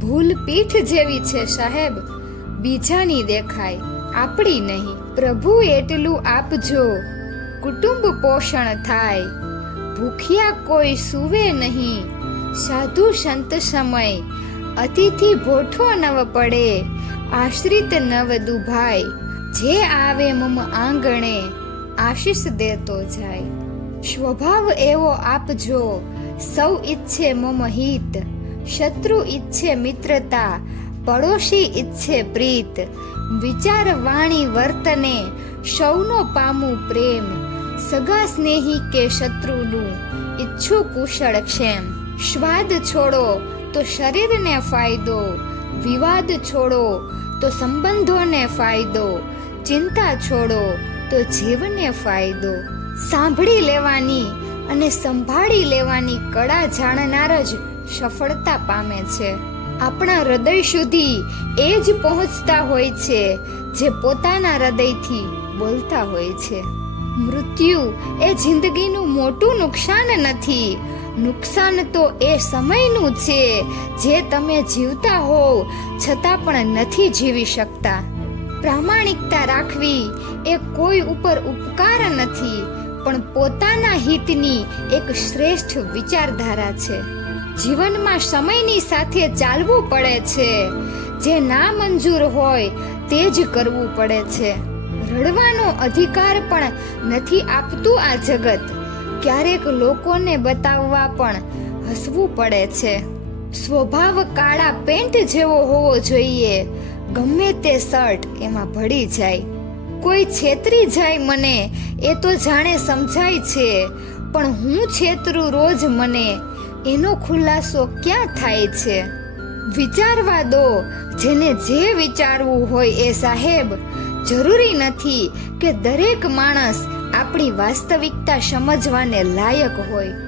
ભૂલ પીઠ જેવી છે સાહેબ, બીજાની દેખાય આપણી નહીં. પ્રભુ એટલું આપજો, કુટુંબ પોષણ થાય. ભૂખ્યા કોઈ સૂવે નહીં, સાધુ સંત સમય. અતિથિ ભોઠો નવ પડે, આશ્રિત નવ દુભાય. જે આવે મમ આંગણે, આશીષ દેતો જાય. સ્વભાવ એવો આપજો, સૌ ઈચ્છે મમ હિત. શત્રુ ઈચ્છે મિત્રતા, પડોશી ઈચ્છે પ્રીત. વિચાર વાણી વર્તને, સૌનો પામું પ્રેમ. સગા સ્નેહી કે શત્રુનું, ઈચ્છું કુશળ ક્ષેમ. સ્વાદ છોડો તો શરીરને ફાયદો, વિવાદ છોડો તો સંબંધોને ફાયદો. ચિંતા છોડો તો જીવને ફાયદો. સાંભળી લેવાની અને સંભાળી લેવાની કળા જાણનાર જ સફળતા પામે છે. આપણા હૃદય સુધી એ જ પહોંચતા હોય છે જે પોતાના હૃદયથી બોલતા હોય છે. મૃત્યુ એ જિંદગીનું મોટું નુકસાન નથી, નુકસાન તો એ સમયનું છે જે તમે જીવતા હોવ છતાં પણ નથી જીવી શકતા. પ્રામાણિકતા રાખવી એ કોઈ ઉપર ઉપકાર નથી, પણ પોતાના હિતની એક શ્રેષ્ઠ વિચારધારા છે. જીવનમાં સમયની સાથે ચાલવું પડે છે, જે ના મંજૂર હોય તે જ કરવું પડે છે. રડવાનો અધિકાર પણ નથી આપતું આ જગત, ક્યારેક લોકોને બતાવવા પણ હસવું પડે છે. સ્વભાવ કાળા પેન્ટ જેવો હોવો જોઈએ, ગમે તે શર્ટ એમાં ભળી જાય. કોઈ છેતરી જાય મને એ તો જાણે સમજાય છે, પણ હું છેતરું રોજ મને એનો ખુલાસો ક્યાં થાય છે. વિચારવા દો જેને જે વિચારવું હોય એ સાહેબ. જરૂરી નથી કે દરેક માણસ આપણી વાસ્તવિકતા સમજવાને લાયક હોય.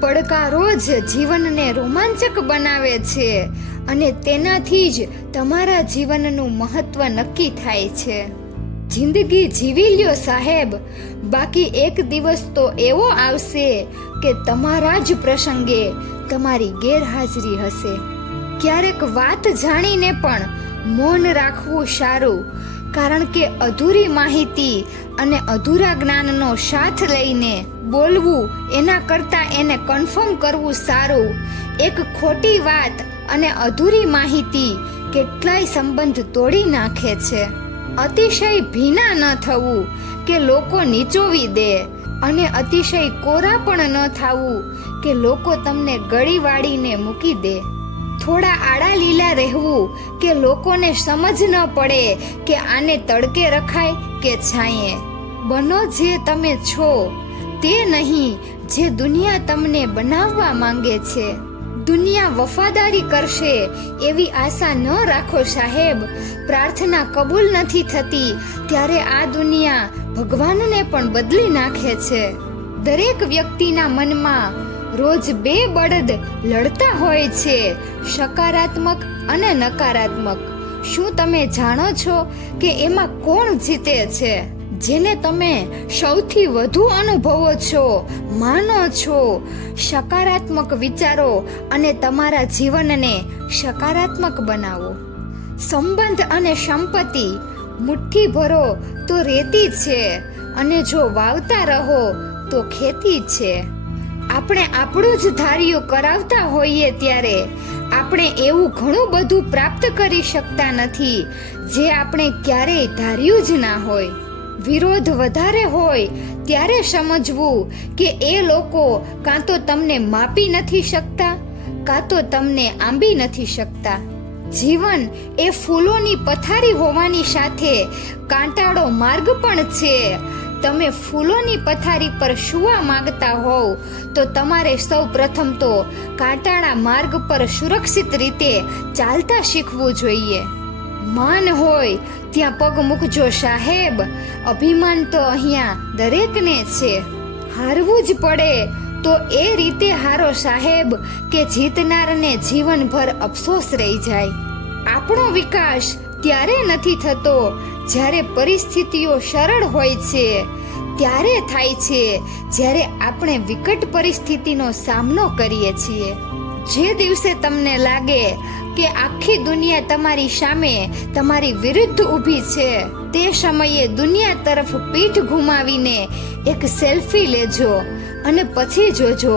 પડકારો જ જીવનને રોમાંચક બનાવે છે અને તેનાથી જ તમારા જીવનનું મહત્વ નક્કી થાય છે. જિંદગી જીવી લ્યો સાહેબ, બાકી એક દિવસ તો એવો આવશે કે તમારા જ પ્રસંગે તમારી ગેરહાજરી હશે. ક્યારેક વાત જાણીને પણ મૌન રાખવું સારું, કારણ કે અધૂરી માહિતી અને અધૂરા જ્ઞાનનો સાથ લઈને બોલવું એના કરતાં એને કન્ફર્મ કરવું સારું. એક ખોટી વાત અને અધૂરી માહિતી કેટલાય સંબંધ તોડી નાખે છે. અતિશય ભીના ન થવું કે લોકો નીચોવી દે, અને અતિશય કોરા પણ ન થવું કે લોકો તમને ગળી વાળીને મૂકી દે. થોડા આડા લીલા રહેવું કે લોકોને સમજ ન પડે કે આને તડકે રખાય કે છાંયે. બનો જે તમે છો તે નહીં જે દુનિયા તમને બનાવવા માંગે છે. દુનિયા વફાદારી કરશે એવી આશા ન રાખો સાહેબ. પ્રાર્થના કબૂલ નથી થતી ત્યારે આ દુનિયા ભગવાનને પણ બદલી નાખે છે. દરેક વ્યક્તિના મનમાં રોજ બે બળદ લડતા હોય છે, સકારાત્મક અને નકારાત્મક. શું તમે જાણો છો કે એમાં કોણ જીતે છે? જેને તમે સૌથી વધુ અનુભવો છો, માનો છો. સકારાત્મક વિચારો અને તમારા જીવનને સકારાત્મક બનાવો. સંબંધ અને સંપત્તિ મુઠ્ઠી ભરો તો રેતી છે, અને જો વાવતા રહો તો ખેતી છે. આપણે આપણું જ ધાર્યું કરાવતા હોઈએ ત્યારે આપણે એવું ઘણું બધું પ્રાપ્ત કરી શકતા નથી જે આપણે ક્યારેય ધાર્યું જ ના હોય. વિરોધ વધારે હોય ત્યારે સમજવું કે એ લોકો કાં તો તમને માપી નથી શકતા, કાં તો તમને આંબી નથી શકતા. જીવન એ ફૂલોની પથારી હોવાની સાથે કાંટાળો માર્ગ પણ છે. તમે ફૂલોની પથારી પર સૂવા માંગતા હોવ તો તમારે સૌ પ્રથમ તો કાંટાળા માર્ગ પર સુરક્ષિત રીતે ચાલતા શીખવું જોઈએ. માન હોય ત્યાં પગ મૂકજો સાહેબ. અભિમાન તો અહીંયા દરેકને છે. હારવું જ પડે તો એ રીતે હારો સાહેબ કે જીતનારને જીવનભર અફસોસ રહી જાય. આપણો વિકાસ ત્યારે નથી થતો જ્યારે પરિસ્થિતિઓ સરળ હોય છે, ત્યારે થાય છે જ્યારે આપણે વિકટ પરિસ્થિતિનો સામનો કરીએ છીએ. જે દિવસે તમને લાગે કે આખી દુનિયા તમારી સામે તમારી વિરુદ્ધ ઊભી છે, તે સમયે દુનિયા તરફ પીઠ ઘુમાવીને એક સેલ્ફી લેજો અને પછી જોજો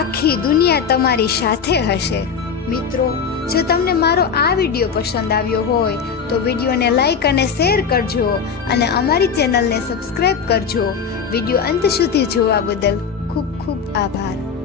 આખી દુનિયા તમારી સાથે હશે. મિત્રો, જો તમને મારો આ વિડીયો પસંદ આવ્યો હોય તો વિડીયોને લાઈક અને શેર કરજો અને અમારી ચેનલને સબસ્ક્રાઇબ કરજો. વિડીયો અંત સુધી જોવા બદલ ખૂબ ખૂબ આભાર.